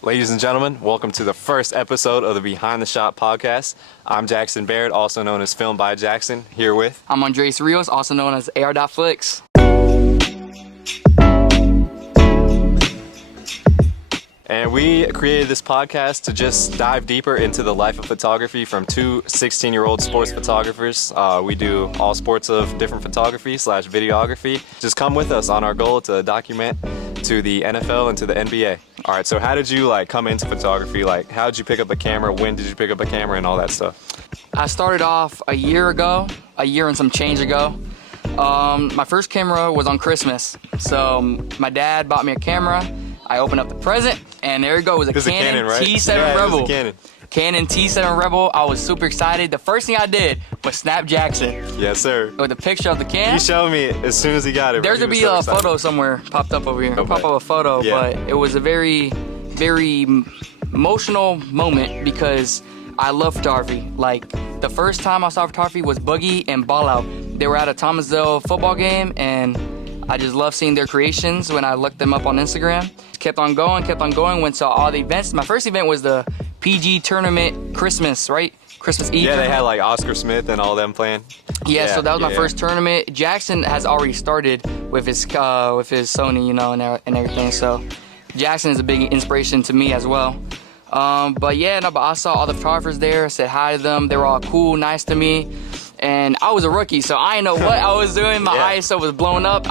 Ladies and gentlemen, welcome to the first episode of the Behind the Shot podcast. I'm Jackson Baird, also known as Film by Jackson, here with... I'm Andres Rios, also known as AR.Flicks. And we created this podcast to just dive deeper into the life of photography from two 16-year-old sports photographers. We do all sorts of different photography / videography. Just come with us on our goal to document to the NFL and to the NBA. All right, so how did you come into photography? How did you pick up a camera? When did you pick up a camera and all that stuff? I started off a year and some change ago. My first camera was on Christmas. So my dad bought me a camera. I opened up the present, and there it goes, a Canon right? T7 Rebel. Canon T7 Rebel. I was super excited. The first thing I did was snap Jackson. Yes, sir. With a picture of the can. You showed me as soon as he got it. There's gonna be a photo somewhere popped up over here. Okay. Pop up a photo, yeah. But it was a very, very emotional moment because I love photography. The first time I saw photography was Boogie and Ball Out. They were at a Thomasville football game, and I just love seeing their creations when I looked them up on Instagram. Kept on going, went to all the events. My first event was the PG tournament Christmas, right? Christmas Eve. Yeah, tournament. they had Oscar Smith and all them playing. Yeah, so that was my first tournament. Jackson has already started with his Sony, and everything. So Jackson is a big inspiration to me as well. But I saw all the photographers there, said hi to them. They were all cool, nice to me. And I was a rookie, so I didn't know what I was doing. My ISO was blowing up.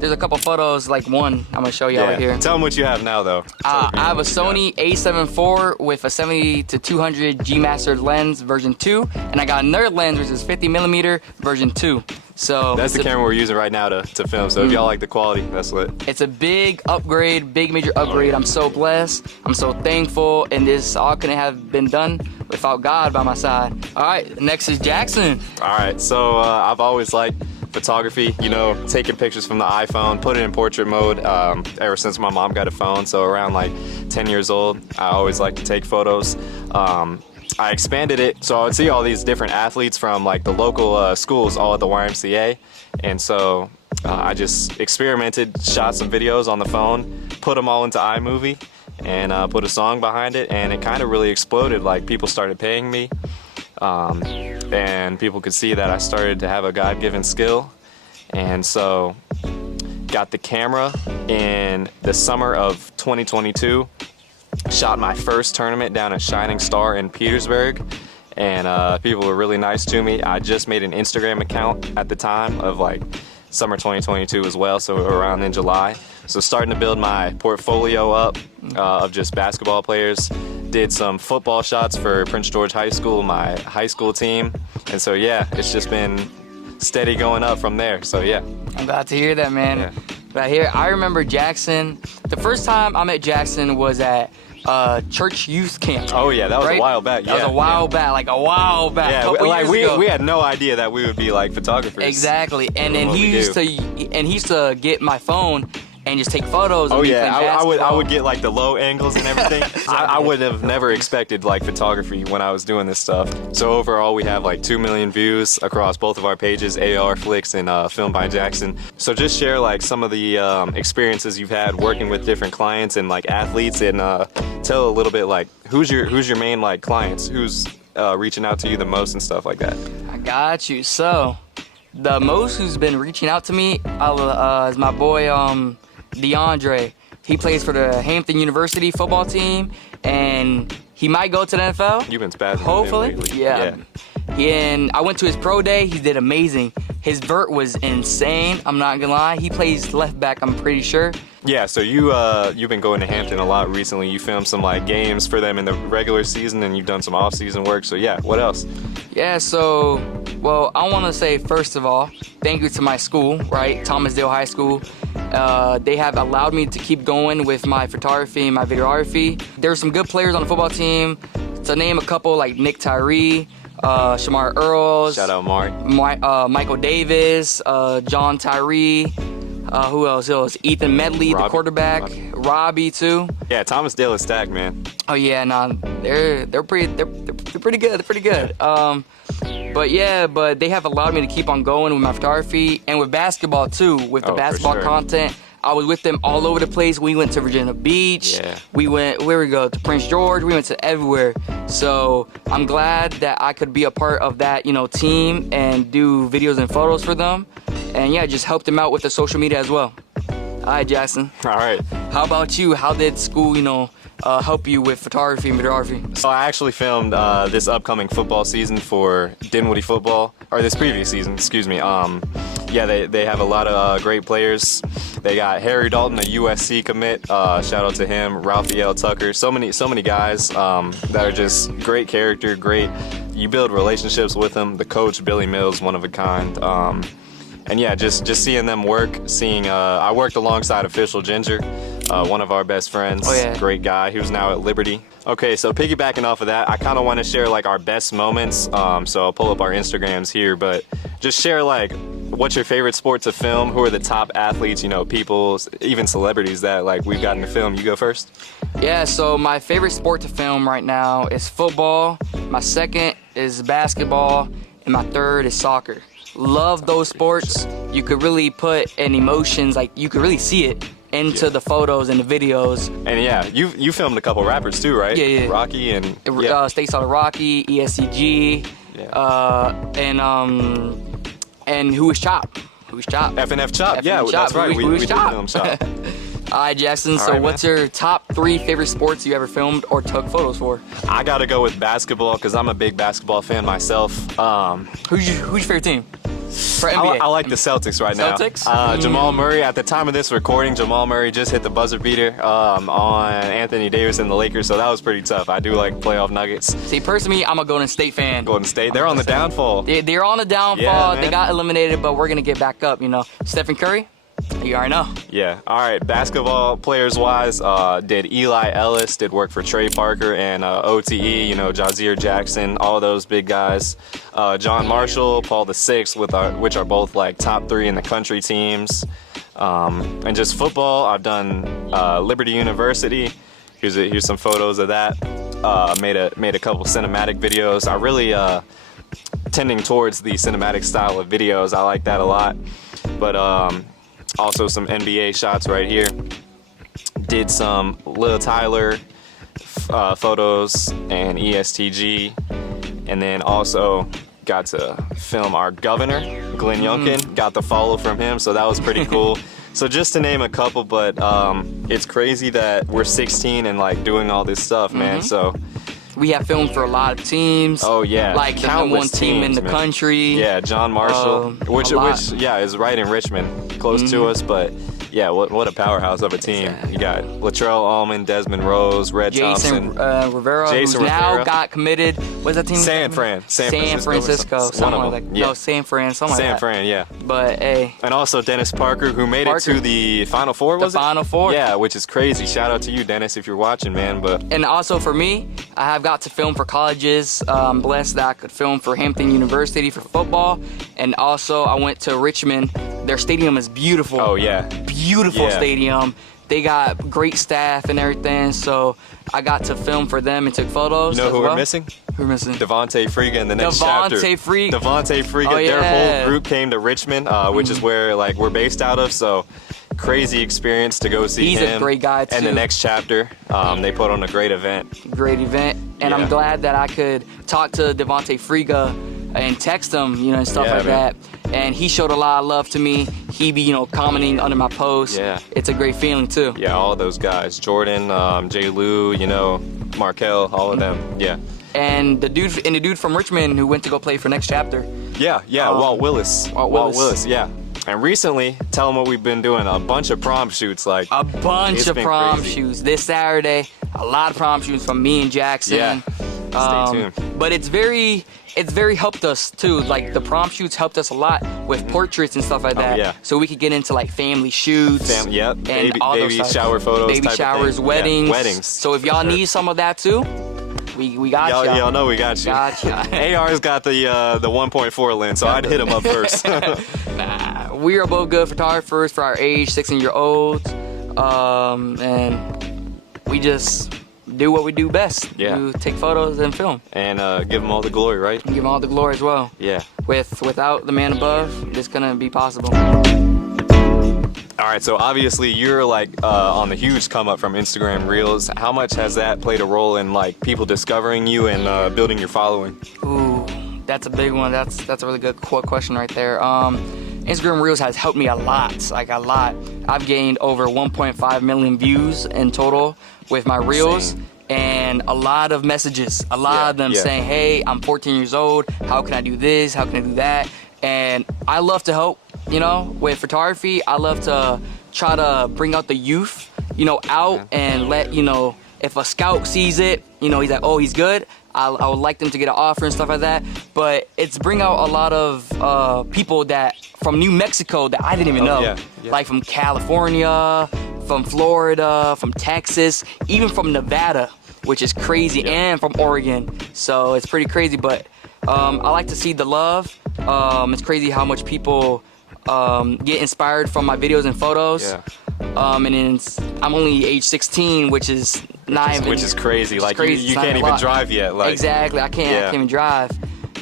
There's a couple photos, one I'm gonna show you right here. Tell them what you have now, though. I have a Sony A7 IV with a 70-200 G Master lens version 2, and I got another lens which is 50mm version 2. So that's the camera we're using right now to film. So if y'all like the quality, that's lit. It's a big upgrade, big major upgrade. I'm so blessed. I'm so thankful, and this all couldn't have been done without God by my side. All right, next is Jackson. All right, so I've always liked photography, taking pictures from the iPhone, put it in portrait mode ever since my mom got a phone. So around 10 years old, I always like to take photos. I expanded it so I would see all these different athletes from the local schools all at the YMCA, and so I just experimented, shot some videos on the phone, put them all into iMovie, and put a song behind it, and it kind of really exploded. People started paying me, and people could see that I started to have a God-given skill, and so got the camera in the summer of 2022. Shot my first tournament down at Shining Star in Petersburg, and people were really nice to me. I just made an Instagram account at the time of summer 2022 as well, so around in July. So starting to build my portfolio up of just basketball players. Did some football shots for Prince George High School, my high school team, and so it's just been steady going up from there. So I'm glad to hear that, man. Yeah. Right here, I remember Jackson. The first time I met Jackson was at church youth camp. Oh yeah, that was a while back. That was a while back. Yeah, couple years ago. we had no idea that we would be photographers. Exactly, and then he used to get my phone and just take photos. Oh of me yeah, playing basketball. I would get the low angles and everything. I would have never expected photography when I was doing this stuff. So overall, we have 2 million views across both of our pages, AR.Flicks and Film by Jackson. So just share some of the experiences you've had working with different clients and athletes, and tell a little bit who's your main clients, who's reaching out to you the most and stuff like that. I got you. So the most who's been reaching out to me is my boy DeAndre. He plays for the Hampton University football team, and he might go to the NFL. You've been spazzing. Hopefully, lately. yeah. And I went to his pro day. He did amazing. His vert was insane. I'm not gonna lie. He plays left back, I'm pretty sure. Yeah, so you've been going to Hampton a lot recently. You filmed some games for them in the regular season, and you've done some off-season work. So what else? Yeah, so I want to say first of all, thank you to my school, right, Thomasdale High School. They have allowed me to keep going with my photography and my videography. There's some good players on the football team. To name a couple, Nick Tyree, Shamar Earls. Shout out Mark. Michael Davis, John Tyree. Who else? Ethan Medley, the quarterback. Robbie too. Yeah, Thomasdale is stacked, man. Oh yeah, they're pretty good. They're pretty good. But they have allowed me to keep on going with my photography and with basketball too. With the basketball content, I was with them all over the place. We went to Virginia Beach. Yeah. We went, where we go, to Prince George. We went to everywhere. So I'm glad that I could be a part of that, you know, team and do videos and photos for them. And yeah, just help them out with the social media as well. All right, Jackson. All right. How about you? How did school, you know, help you with photography and videography? So I actually filmed this upcoming football season for Dinwiddie football, or this previous season, excuse me. Yeah, they have a lot of great players. They got Harry Dalton, a USC commit. Shout out to him. Raphael Tucker. So many guys that are just great character, great. You build relationships with them. The coach, Billy Mills, one of a kind. And yeah, just seeing them work, I worked alongside Official Ginger, one of our best friends. Oh, yeah. Great guy who's now at Liberty. Okay, so piggybacking off of that, I kind of want to share like our best moments. So I'll pull up our Instagrams here, but just share like what's your favorite sport to film? Who are the top athletes, you know, people, even celebrities that like we've gotten to film? You go first. Yeah, so my favorite sport to film right now is football. My second is basketball, and my third is soccer. Love those sports. You could really put in emotions, like you could really see it into the photos and the videos. And yeah, you filmed a couple rappers too, right? Yeah. Rocky and State Solid Rocky, ESCG, and Who is Chop? Who's Chop? FNF Chop. Yeah, Chop. that's right. Who We is did Chop? film Chop. All right, Jackson. All So right, what's your top 3 favorite sports you ever filmed or took photos for? I gotta go with basketball because I'm a big basketball fan myself. Who's your favorite team? For NBA. I like the Celtics right now. Celtics? Jamal Murray, at the time of this recording, Jamal Murray just hit the buzzer beater on Anthony Davis and the Lakers, so that was pretty tough. I do like playoff Nuggets. See, personally, I'm a Golden State fan. Golden State, they're on the downfall. They're on the downfall. Yeah, man. They got eliminated, but we're going to get back up, you know. Stephen Curry, you already know. Yeah, all right, basketball players-wise, did Eli Ellis, did work for Trey Parker and OTE, you know, Jazir Jackson, all those big guys. John Marshall, Paul VI, which are both like top 3 in the country teams. And just football, I've done Liberty University. Here's some photos of that. Made a couple cinematic videos. I really tending towards the cinematic style of videos. I like that a lot. But also some NBA shots right here. Did some Lil Tyler photos and ESTG, and then also got to film our governor, Glenn Youngkin. Got the follow from him, so that was pretty cool. So just to name a couple, but it's crazy that we're 16 and like doing all this stuff, man. So we have filmed for a lot of teams. Oh yeah, like the number 1 team in the country. Yeah, John Marshall, which yeah is right in Richmond, close to us, but yeah, what a powerhouse of a team. Exactly. You got Latrell Allman, Desmond Rose, Red Jason Thompson, Rivera, who's now got committed. What's that team? San Francisco. Something like that. Yeah. No, San Fran, something like that. San Fran, yeah. But hey. And also Dennis Parker, who made it to the Final Four, was it? The Final Four. Yeah, which is crazy. Shout out to you, Dennis, if you're watching, man. But and also for me, I have got to film for colleges. I'm blessed that I could film for Hampton University for football, and also I went to Richmond. Their stadium is beautiful. Oh yeah. Beautiful stadium. They got great staff and everything, so I got to film for them and took photos. You know who we're missing? Who we're missing? Devontae Friga in the next chapter. Devontae Friga. Oh, yeah. Their whole group came to Richmond, which is where like we're based out of. So crazy experience to go see him. He's a great guy too. And the next chapter, they put on a great event. Great event, and I'm glad that I could talk to Devontae Friga and text him, you know, and stuff like that. And he showed a lot of love to me. He be, you know, commenting under my posts. Yeah. It's a great feeling too. Yeah, all of those guys. Jordan, J. Lou, you know, Markel, all of them. Yeah. And the dude from Richmond who went to go play for Next Chapter. Yeah, Walt Willis. Walt Willis, yeah. And recently, tell them what we've been doing. A bunch of prom shoots, like a bunch of prom shoots this Saturday. A lot of prom shoots from me and Jackson. Yeah. Stay tuned. But it's very helped us too. Like the prom shoots helped us a lot with portraits and stuff like that. Yeah. So we could get into like family shoots. And baby shower photos. Baby showers, weddings. Yeah, weddings. So if y'all need some of that too, we got y'all. Y'all know we got you. Gotcha. AR's got the 1.4 lens, so I'd hit him up first. Nah, we are both good photographers for our age, 16-year-olds, and we just do what we do best. Yeah. Take photos and film. And give him all the glory, right? And give him all the glory as well. Yeah. Without the man above, this couldn't be possible. All right, so obviously you're like on the huge come up from Instagram Reels. How much has that played a role in like people discovering you and building your following? Ooh, that's a big one. That's a really good question right there. Instagram Reels has helped me a lot, like a lot. I've gained over 1.5 million views in total with my Reels. Insane. And a lot of messages, a lot of them saying, hey, I'm 14 years old, how can I do this, how can I do that? And I love to help, you know, with photography. I love to try to bring out the youth, you know, out and let, you know, if a scout sees it, you know, he's like, oh, he's good, I would like them to get an offer and stuff like that. But it's bring out a lot of people that from New Mexico that I didn't even know, like from California, from Florida, from Texas, even from Nevada, which is crazy, and from Oregon. So it's pretty crazy, but I like to see the love. It's crazy how much people get inspired from my videos and photos. And then I'm only age 16, which is not even... Which is crazy. Like, crazy. you can't even drive yet. Like, exactly, I can't even drive.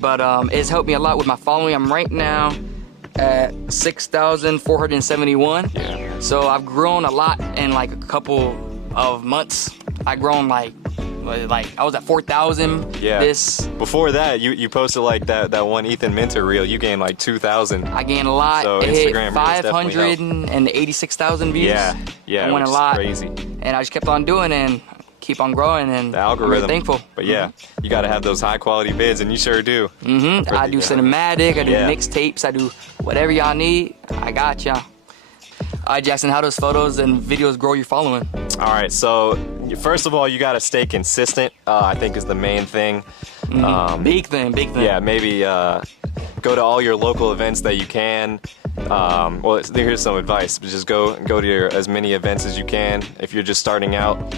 But it's helped me a lot with my following. I'm right now at 6,471. So I've grown a lot in like a couple of months. I've grown like I was at 4,000. This before that, you posted like that one Ethan Minter reel. You gained like 2,000. I gained a lot. So it Instagram hit 586,000 views. Yeah, I went a lot. Crazy. And I just kept on doing and keep on growing. And the algorithm. I'm really thankful. But yeah, you got to have those high quality vids, and you sure do. I do cinematic. I do mixtapes. I do whatever y'all need. I got y'all. All right, Jackson, how does photos and videos grow your following? All right, so first of all, you got to stay consistent, I think is the main thing. Big thing. Yeah, maybe go to all your local events that you can. Well, here's some advice. Just go to as many events as you can. If you're just starting out,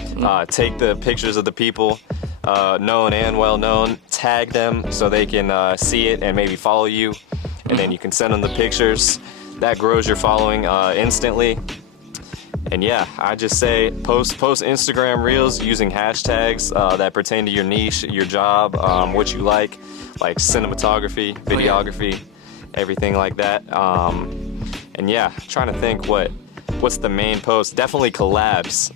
take the pictures of the people, known and well-known, tag them so they can see it and maybe follow you, and then you can send them the pictures. That grows your following instantly. And yeah, I just say post Instagram Reels using hashtags that pertain to your niche, your job, what you like cinematography, videography, everything like that. And yeah, trying to think what's the main post. Definitely collabs.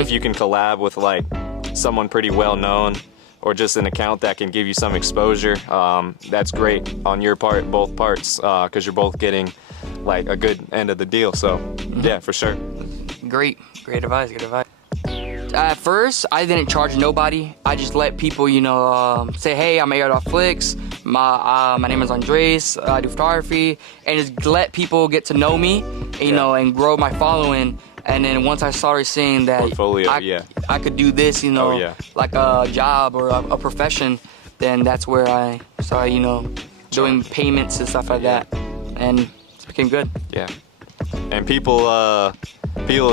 If you can collab with like someone pretty well known, or just an account that can give you some exposure, that's great on your part, both parts, because you're both getting like a good end of the deal. So yeah, for sure. Great advice. At first, I didn't charge nobody. I just let people, you know, say, hey, I'm AR.Flix. My name is Andres. I do photography, and just let people get to know me, you know, and grow my following. And then once I started seeing that I could do this, you know, like a job or a profession, then that's where I started, you know, doing payments and stuff like that, and it became good. Yeah, and people have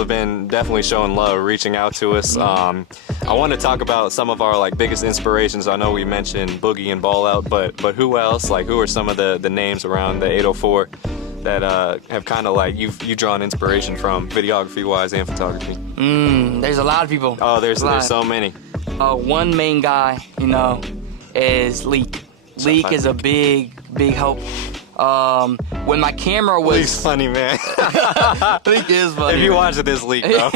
been definitely showing love, reaching out to us. I want to talk about some of our like biggest inspirations. I know we mentioned Boogie and Ball Out, but who else? Like, who are some of the names around the 804 that have kind of like you drawn inspiration from, videography wise and photography? There's a lot of people. Oh, there's so many. One main guy, you know, is Leak. Leak is a big help. When my camera was... Leak's funny, man. Leak is funny. If you watch this, Leak, bro.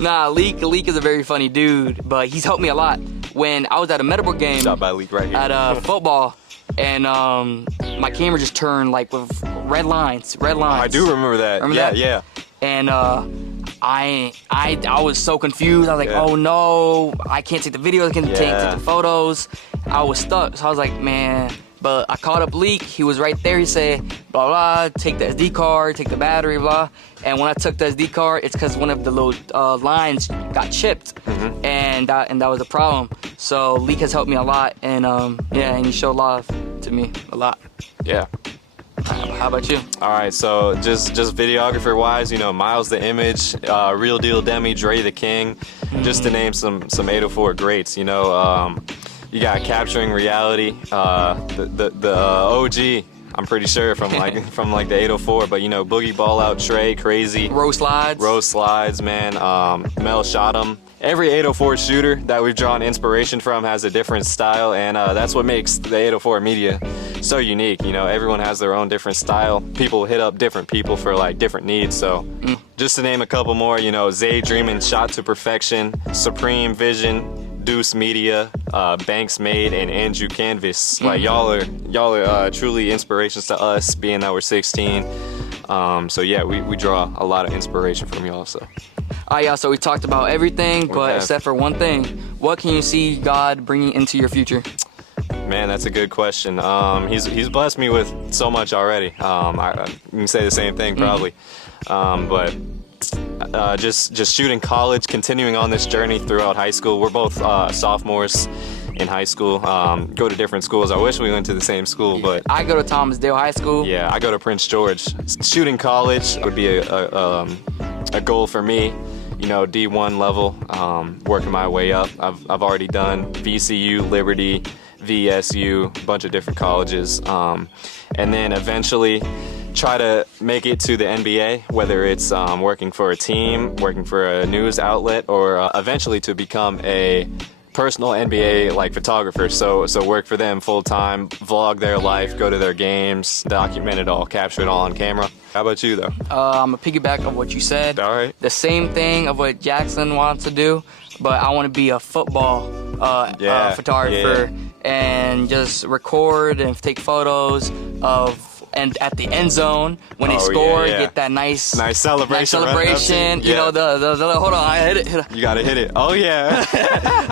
Nah, Leak is a very funny dude, but he's helped me a lot. When I was at a Meadowbrook game... Shot by Leak right here. At football, and my camera just turned like with red lines. Oh, I do remember that. Yeah. And I was so confused. I was like, oh no, I can't take the videos, I can't take the photos. I was stuck, so I was like, man. But I called up Leak. He was right there. He said, blah, blah, take the SD card, take the battery, blah. And when I took the SD card, it's because one of the little lines got chipped. And that was a problem. So Leak has helped me a lot. And and he showed love to me a lot. Yeah. How about you? All right, so just videographer wise, you know, Miles the Image, Real Deal Demi, Dre the King, just to name some 804 greats, you know. You got Capturing Reality, the OG. I'm pretty sure, from like the 804. But you know, Boogie Ball Out, Trey, Crazy, Rose slides, man. Mel shot 'em. Every 804 shooter that we've drawn inspiration from has a different style, and that's what makes the 804 media so unique. You know, everyone has their own different style. People hit up different people for like different needs. So just to name a couple more, you know, Zay Dreamin', Shot to Perfection, Supreme Vision, Deuce Media, Banks Made, and Andrew Canvas. Like y'all are truly inspirations to us, being that we're 16. So yeah, we draw a lot of inspiration from y'all. So. Yeah, so we talked about everything, but except for one thing. What can you see God bringing into your future? Man, that's a good question. He's blessed me with so much already. I can say the same thing probably, but just shooting college, continuing on this journey throughout high school. We're both sophomores in high school. Go to different schools. I wish we went to the same school, but I go to Thomasdale High School. Yeah, I go to Prince George. Shooting college would be a goal for me. You know, D1 level, working my way up. I've already done VCU, Liberty, VSU, a bunch of different colleges, and then eventually try to make it to the NBA, whether it's working for a team, working for a news outlet, or eventually to become a personal NBA like photographer. So work for them full time, vlog their life, go to their games, document it all, capture it all on camera. How about you though? I'm a piggyback of what you said. All right. The same thing of what Jackson wants to do, but I want to be a football photographer and just record and take photos of. And at the end zone, when they score, get that nice celebration. You know, the hold on, I hit it. You gotta hit it. Oh yeah.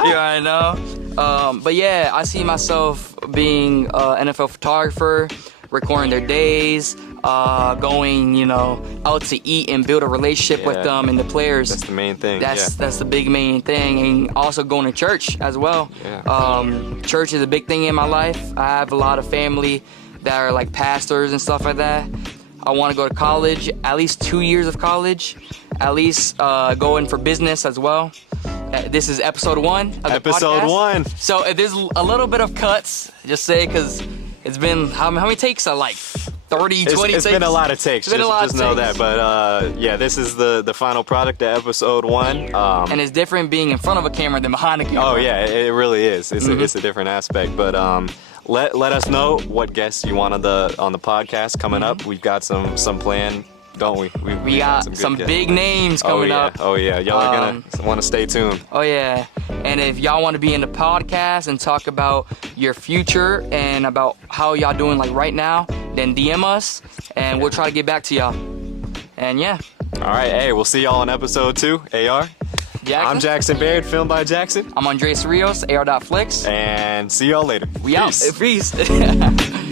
You already know. But yeah, I see myself being an NFL photographer, recording their days, going, you know, out to eat and build a relationship with them and the players. That's the main thing. That's the big main thing, and also going to church as well. Yeah. Church is a big thing in my life. I have a lot of family that are like pastors and stuff like that. I want to go to college, at least 2 years of college, at least go in for business as well. This is episode 1 of the podcast. Episode 1. So if there's a little bit of cuts, just say, because it's been, how many takes? Like 30, 20 takes? It's been a lot of takes. It's been a lot of takes. Know that, but yeah, this is the final product of episode 1. And it's different being in front of a camera than behind a camera. Oh yeah, it really is. It's a different aspect, but let us know what guests you want on the podcast coming up. We've got some planned, don't we? We got some big names coming up. Oh yeah, y'all are gonna want to stay tuned. Oh yeah, and if y'all want to be in the podcast and talk about your future and about how y'all doing like right now, then DM us and we'll try to get back to y'all. And yeah. All right, hey, we'll see y'all on episode 2. AR. Jackson? I'm Jackson Baird, filmed by Jackson. I'm Andres Rios, AR.Flicks. And see y'all later. We Peace. out. Peace.